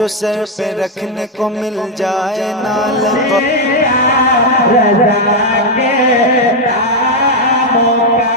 जो सर पे रखने को मिल जाए नाल रज़ा के नामों का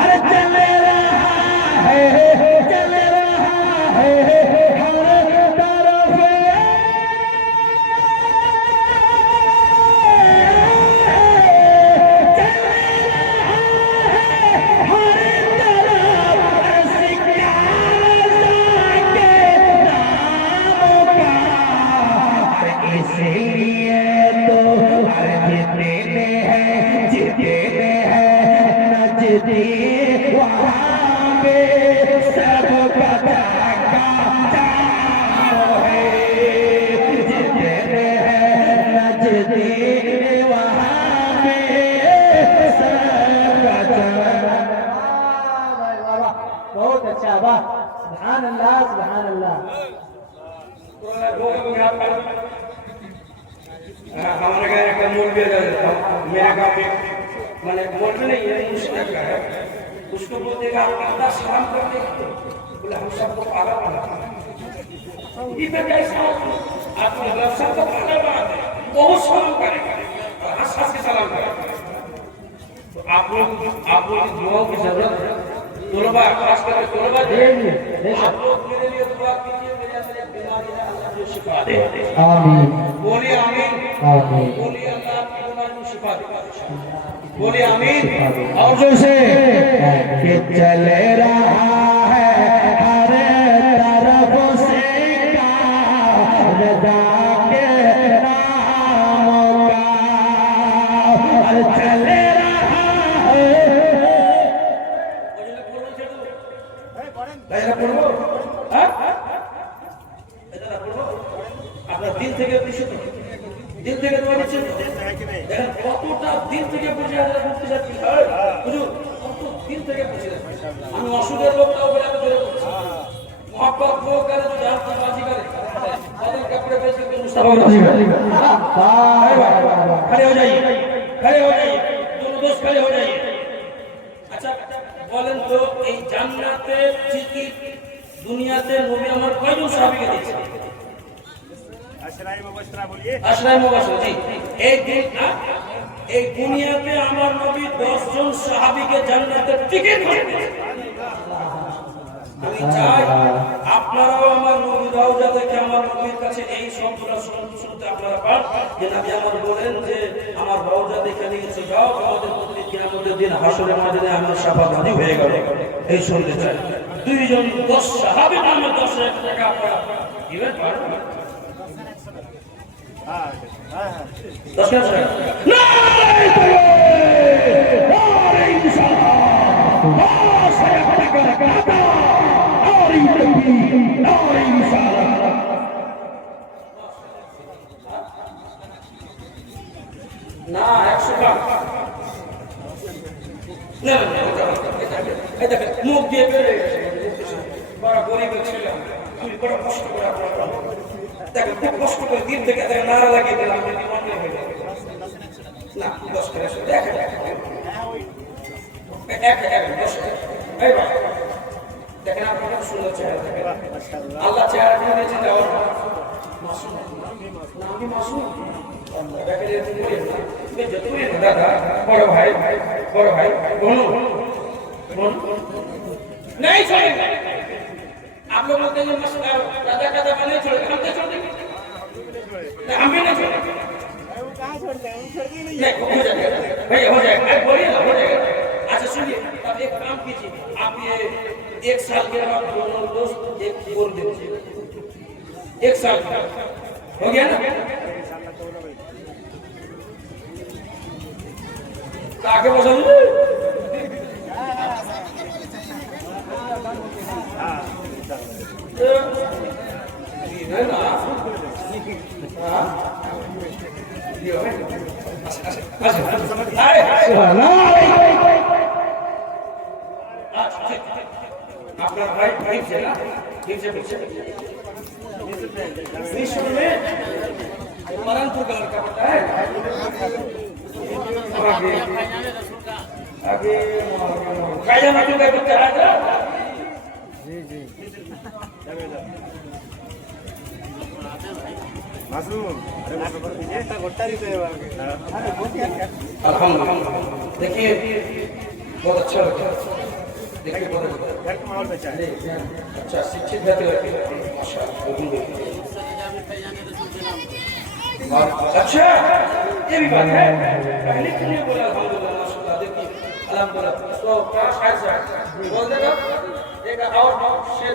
हर चल रहा है चल रहा है हर तरफ इसीलिए तो जितने हैं नजदी वहाँ पे सब पता का है जितने हैं नजदी वहाँ पे सब पता। बहुत अच्छा वाह सुभान अल्लाह सुभान अल्लाह। हमारे घर का मूल भी मेरे गाँव में मैंने मूल में नहीं है मुश्किल का है उसको बोलेगा आधा सलाम कर दे बोले हम सबको पागल बनाते इधर कैसा आप मतलब सबको पागल बनाते बहुत सलाम करेगा और हंस हंस के सलाम करेगा। तो आप लोग की दुआओं की जरूरत है तोलबा खास करके तोलबा आप लोग मेरे लिए दुआ कीजिए मेरे बीमारी है अल्लाह मुझे शिफा दे आमीन बोलिए आमीन आमीन बोलिए अल्लाह आपकी बीमारी को शिफा दे बोलिए आमीन। और जैसे कि चल रहा है हर तरफ से रज़ा के नामों का चल रहा है। আপনার দিল থেকে বিশুদ্ধ দিল থেকে দোয়া দিচ্ছেন দেখেন কতটা দিল থেকে বুঝে আমরা বুঝতে যাচ্ছি বুঝুন কত দিল থেকে বুঝে আমি অসুখের লোকটাও বলে আমি ধরে বলছি মহাব্বত লোক করে যদি আপনি রাজি করে তাদের কাপড়ে বেশি করে মুস্তাফা রাজি করে खड़े हो जाइए दोनों दोस्त खड़े हो जाइए। अच्छा বলেন তো এই জান্নাতের টিকিট দুনিয়াতে নবী আমার কয়জন সাহাবীকে দিয়েছে আশরায়ে মুবাশশির জি এই দুনিয়াতে আমার নবী 10 জন সাহাবীকে জান্নাতের টিকিট দিয়ে দিয়েছে। আমি চাই আপনারাও আমার নবী রওজা দেখে আমার নবীর কাছে এই শব্দটা শুনতে আপনারা পান যে নবী আমার বলেন যে আমার রওজা দেখে নিয়েছে যাও আমাদের প্রতি কিয়ামতের দিন হাসরের ময়দানে আমার শাফাত নদী হয়ে গেল এই শুনতে চাই। দুইজন 10 সাহাবী নামে 10 টাকা আপনারা দিবেন পারবেন 10 টাকা নারে তাকবীর নারে ইনশাআল্লাহ সায়াতাকারাকাতা নারে তাকবীর নারে ইনশাআল্লাহ। না 100 টাকা না এই দেখেন মুখ দিয়ে বেরিয়ে গেছে বড় গরিব ছিল আমি বড় কষ্ট করে আপনারা দেখেন খুব কষ্ট করে দিন থেকে দেখেন নারা লাগিয়ে দিলাম যদি মনে হয়ে যায় না 10 করে দেখেন এক 10 এই বাবা দেখেন আপনারা সুন্দর চেহারা দেখেন আল্লাহ চেহারা দিয়েছে দেওয়ার মাসুম নামি মাসুম দাদা বড় ভাই বোন नहीं छोड़ेंगे आप लोग बोलते हैं राजा का दफा नहीं छोड़ेंगे हम तो छोड़ देंगे हम भी नहीं छोड़ेंगे कहाँ छोड़ते हैं नहीं हो जाएगा भाई हो जाएगा बोलिए ना हो जाएगा। अच्छा सुनिए अब एक काम कीजिए आप ये 1 साल के बाद दोनों दोस्त एक बोल दीजिए 1 साल हो गया ना आगे बसा আপনার ভাই ঠিক আছে না ঠিক আছে विश्व में परंतु कलर का पता है आगे काया ना क्यों करते हैं जी अल्हम्दुलिल्लाह। देखिए बहुत अच्छा लगा, देखिए बहुत अच्छा शिक्षित जाते अच्छा, ये भी बात है। पहले क्यों नहीं बोला अल्हम्दुलिल्लाह माशाअल्लाह। देखिए अल्हम्दुलिल्लाह तो क्या शायद से बोल देगा एक और शेर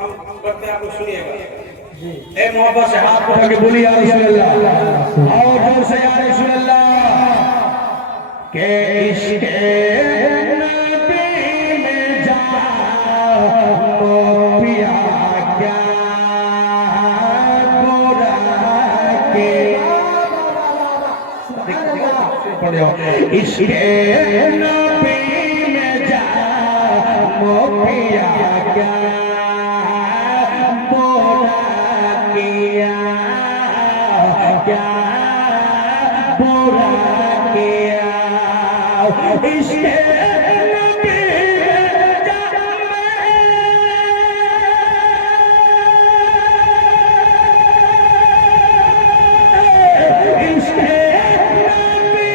हम करते हैं, आप लोग सुनिएगा। ए मोहब्बत से हाथ उठा के बोलिए या रसूल अल्लाह, और जोर से या रसूल अल्लाह के इश्क़ नबी में जाओ पिया क्या बुरा के इश्क़ नबी में जाओ पिया क्या क्या बुरा किया इश्क़ नबी इश्क़ नबी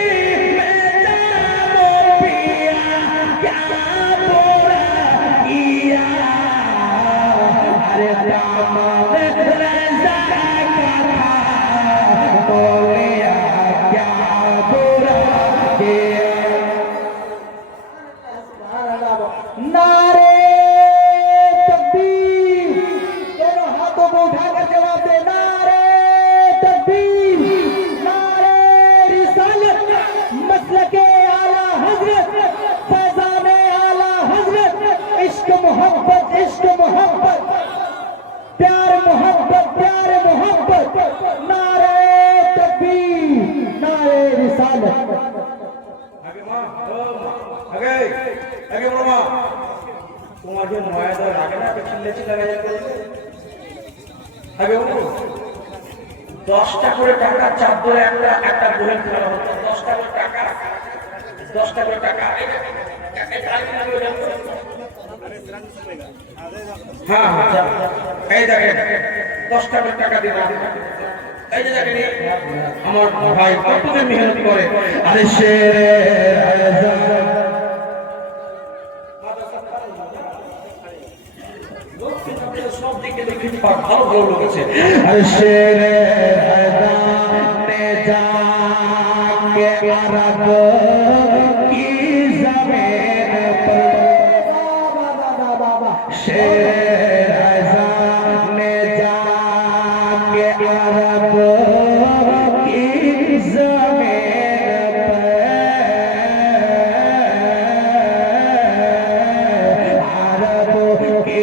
में जाओ पिया क्या बुरा किया। अरे दामन रज़ा बोलिया क्या बुरा किया। नारे तकबीर, दोनों हाथों को उठाकर जवाब दे। नारे तकबीर, नारे रिसालत, मसलके आला हजरत, फैज़ाने आला हजरत, इश्क मोहब्बत, प्यार मोहब्बत, प्यार मोहब्बत। नारे तकबीर, नारे रिसालत। আগে বলো মা, তোমার যে নয়াদা লাগে না চিল্লে চিল্লা যাবে আগে বলো 10টা করে টাকা চাপ ধরে একটা বলে ফেলা হতো। 10টা করে টাকা 10টা করে টাকা হ্যাঁ এই দেখেন 10টা করে টাকা দিলাম। এই যে দেখেন আমার ভাই কত যে মেহনত করে। আরে শেরে সব দিকে দেখি ভালো ভালো লোক আছে। আরে শেরে जाके अरब की ज़मीन पर शेर ने जाके अरब की ज़मीन पर अरब की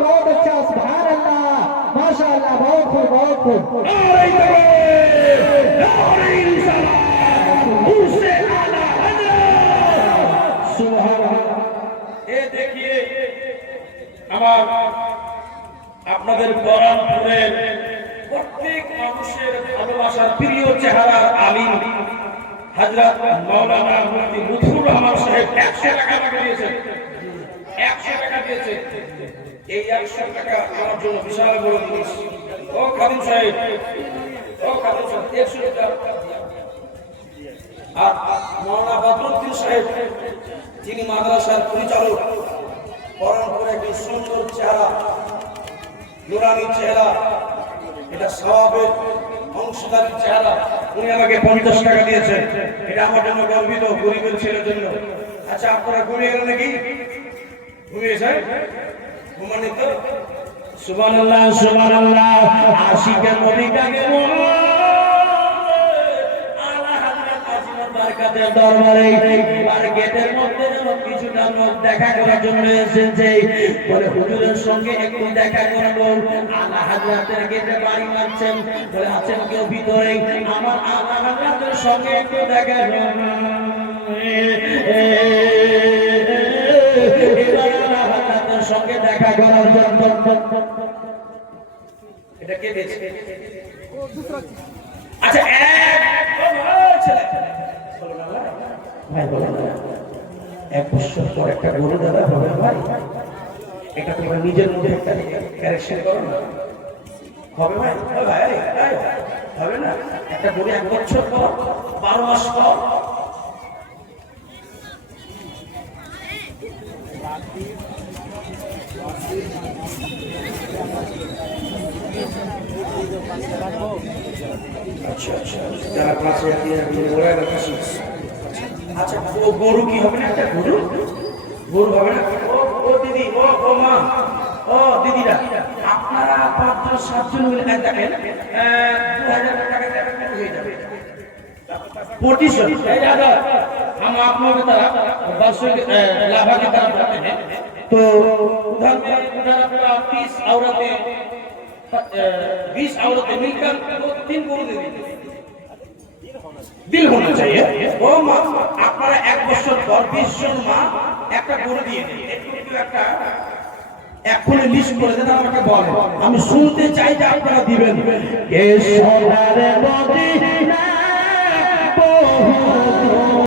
बहुत अच्छा, सुभान अल्लाह, माशाअल्लाह, बहुत खूब, बहुत खूब। देखिए আমার আপনাদের বরানপুরের প্রত্যেক মানুষের ভালোবাসার প্রিয় চেহারার আলিম হযরত মাওলানা মুফতি লুৎফুর রহমান সাহেব 100 টাকা দিয়েছেন। 100 টাকা দিয়েছে। এই 100 টাকা আমার জন্য বিশাল বড় জিনিস। ও খাদিম সাহেব, ও খাদিম সাহেব 100 টাকা। আর মাওলানা বদরুদ্দিন সাহেব যিনি মাদ্রাসার পরিচালক, বরানপুরে একটি সুন্দর চেহারা, নুরানি চেহারা, এটা সওয়াবের অংশীদারি চেহারা, উনি আমাকে 50 টাকা দিয়েছেন। এটা আমার জন্য গর্বিত, গরিবের ছেলের জন্য। আচ্ছা আপনারা ঘুমিয়ে গেলেন নাকি? ঘুমিয়েছেন? ঘুমানি তো? সুবহানাল্লাহ, সুবহানাল্লাহ। আশিকের নবী কাকে বলে? আলা হযরত আজিমত বারকাতের দরবারে মার্কেটের মধ্যে কিছুটা লোক দেখা করার জন্য এসেছে বলে হুজুরের সঙ্গে একটু দেখা করবো আলা হাজরাতের গেটে বাড়ি মারছেন বলে আছেন কেউ ভিতরে আমার আলা হাজরাতের সঙ্গে একটু দেখা করবো এবার আলা হাজরাতের সঙ্গে দেখা করার জন্য এটা কে দিয়েছে আচ্ছা ছেলে ভাই বলো না 1 বছর পর একটা গরু দাদা হবে ভাই এটা তোমরা নিজের মধ্যে একটা কারেকশন করো না হবে ভাই ভাই হবে না একটা গরু 1 বছর পর 12 মাস পর আচ্ছা আচ্ছা যারা পাশে ওরা কাছে আচ্ছা ও গরু কি হবে না একটা গরু গরু হবে না ও দিদি ও মা ও দিদিরা আপনারা 5-7 জন মিলে দেখেন 2000 টাকা হয়ে যাবে 25 জন हम आप लोगों की तरफ बरसों लाभा की तरफ जाते हैं तो उधर अपना 30 औरतें 20 औरतें मिलकर 3 गरु दे देंगे दिल होना चाहिए ও মা আপনারা 1 বছর পর 20 জন মা একটা গরু দিয়ে দেন একটু একটা এখনই লিস্ট করে দেন আমাকে বলেন আমি শুনতে চাই যে আপনারা দিবেন কে সোনার মদিনা বহু